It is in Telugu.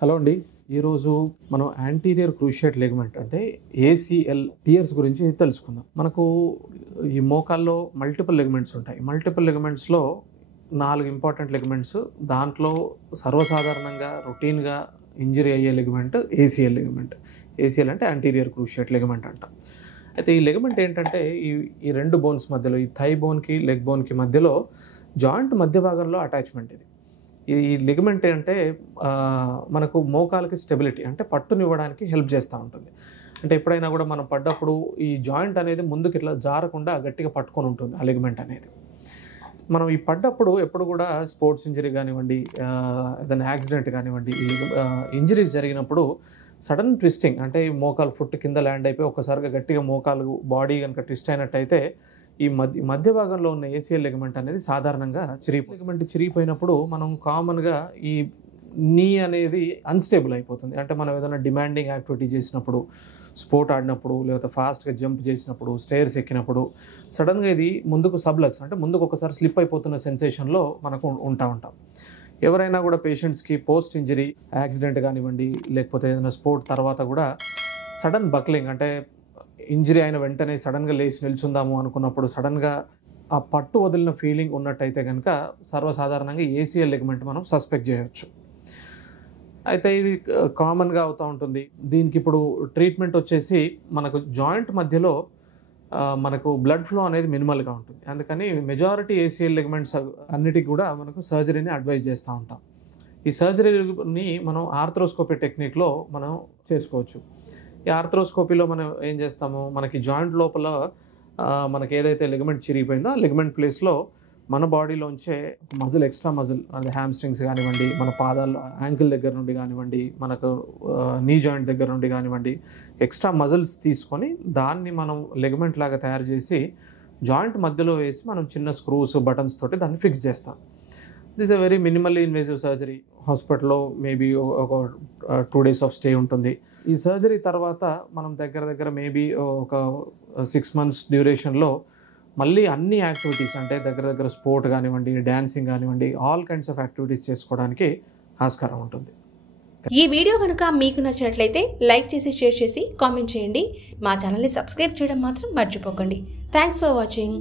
హలో అండి. ఈరోజు మనం యాంటీరియర్ క్రూషియేట్ లిగమెంట్ అంటే ఏసీఎల్ టియర్స్ గురించి తెలుసుకుందాం. మనకు ఈ మోకాల్లో మల్టిపుల్ లిగమెంట్స్ ఉంటాయి. మల్టిపుల్ లిగమెంట్స్లో 4 ఇంపార్టెంట్ లిగమెంట్స్. దాంట్లో సర్వసాధారణంగా రొటీన్గా ఇంజరీ అయ్యే లిగమెంట్ ఏసీఎల్ లిగమెంట్. ఏసీఎల్ అంటే యాంటీరియర్ క్రూషియేట్ లిగమెంట్ అంటాం. అయితే ఈ లిగమెంట్ ఏంటంటే ఈ రెండు బోన్స్ మధ్యలో, ఈ థై బోన్కి లెగ్ బోన్కి మధ్యలో జాయింట్ మధ్య భాగంలో అటాచ్మెంట్ ఇది. ఈ లిగమెంట్ అంటే మనకు మోకాలకి స్టెబిలిటీ అంటే పట్టునివ్వడానికి హెల్ప్ చేస్తూ ఉంటుంది. అంటే ఎప్పుడైనా కూడా మనం పడ్డప్పుడు ఈ జాయింట్ అనేది ముందుకు ఇట్లా జారకుండా గట్టిగా పట్టుకొని ఉంటుంది ఆ లిగమెంట్ అనేది. మనం ఈ పడ్డప్పుడు ఎప్పుడు కూడా స్పోర్ట్స్ ఇంజరీ కానివ్వండి, ఏదైనా యాక్సిడెంట్ కానివ్వండి, ఈ ఇంజరీస్ జరిగినప్పుడు సడన్ ట్విస్టింగ్ అంటే ఈ మోకాలు ఫుట్ కింద ల్యాండ్ అయిపోయి ఒక్కసారిగా గట్టిగా మోకాలు బాడీ కనుక ట్విస్ట్ అయినట్టయితే ఈ మధ్య భాగంలో ఉన్న ఏసీఎల్ లిగమెంట్ అనేది సాధారణంగా లిగమెంట్ చిరిగిపోయినప్పుడు మనం కామన్గా ఈ నీ అనేది అన్స్టేబుల్ అయిపోతుంది. అంటే మనం ఏదైనా డిమాండింగ్ యాక్టివిటీ చేసినప్పుడు, స్పోర్ట్ ఆడినప్పుడు, లేకపోతే ఫాస్ట్గా జంప్ చేసినప్పుడు, స్టేర్స్ ఎక్కినప్పుడు సడన్గా ఇది ముందుకు సబ్లక్స్ అంటే ముందుకు ఒకసారి స్లిప్ అయిపోతున్న సెన్సేషన్లో మనకు ఉంటాం. ఎవరైనా కూడా పేషెంట్స్కి పోస్ట్ ఇంజరీ యాక్సిడెంట్ కానివ్వండి, లేకపోతే ఏదైనా స్పోర్ట్ తర్వాత కూడా సడన్ బక్లింగ్ అంటే ఇంజరీ అయిన వెంటనే సడన్గా లేచి నిల్చుందాము అనుకున్నప్పుడు సడన్గా ఆ పట్టు వదిలిన ఫీలింగ్ ఉన్నట్టయితే కనుక సర్వసాధారణంగా ఏసీఎల్ లిగమెంట్ మనం సస్పెక్ట్ చేయవచ్చు. అయితే ఇది కామన్గా అవుతూ ఉంటుంది. దీనికి ఇప్పుడు ట్రీట్మెంట్ వచ్చేసి మనకు జాయింట్ మధ్యలో మనకు బ్లడ్ ఫ్లో అనేది మినిమల్గా ఉంటుంది. అందుకని మెజారిటీ ఏసీఎల్ లిగమెంట్స్ అన్నిటికీ కూడా మనకు సర్జరీని అడ్వైజ్ చేస్తూ ఉంటాం. ఈ సర్జరీని మనం ఆర్థ్రోస్కోపీ టెక్నిక్లో మనం చేసుకోవచ్చు. ఈ ఆర్థ్రోస్కోపీలో మనం ఏం చేస్తాము, మనకి జాయింట్ లోపల మనకి ఏదైతే లిగమెంట్ చిరిగిపోయిందో ఆ లిగమెంట్ ప్లేస్లో మన బాడీలోంచే మజిల్, ఎక్స్ట్రా మజిల్ అంటే హ్యామ్స్ట్రింగ్స్ కానివ్వండి, మన పాదాలు యాంకిల్ దగ్గర నుండి కానివ్వండి, మనకు నీ జాయింట్ దగ్గర నుండి కానివ్వండి, ఎక్స్ట్రా మజిల్స్ తీసుకొని దాన్ని మనం లిగమెంట్ లాగా తయారు చేసి జాయింట్ మధ్యలో వేసి మనం చిన్న స్క్రూస్, బటన్స్ తోటి దాన్ని ఫిక్స్ చేస్తాం. This a very minimally invasive surgery. హాస్పిటల్లో మేబీ ఒక 2 days ఆఫ్ స్టే ఉంటుంది. ఈ సర్జరీ తర్వాత మనం దగ్గర మేబీ ఒక 6 months డ్యూరేషన్లో మళ్ళీ అన్ని యాక్టివిటీస్ అంటే దగ్గర స్పోర్ట్ కానివ్వండి, డ్యాన్సింగ్ కానివ్వండి, ఆల్ కైండ్స్ ఆఫ్ యాక్టివిటీస్ చేసుకోవడానికి ఆస్కారం ఉంటుంది. ఈ వీడియో కనుక మీకు నచ్చినట్లయితే లైక్ చేసి, షేర్ చేసి, కామెంట్ చేయండి. మా ఛానల్ని సబ్స్క్రైబ్ చేయడం మాత్రం మర్చిపోకండి. Thanks for watching.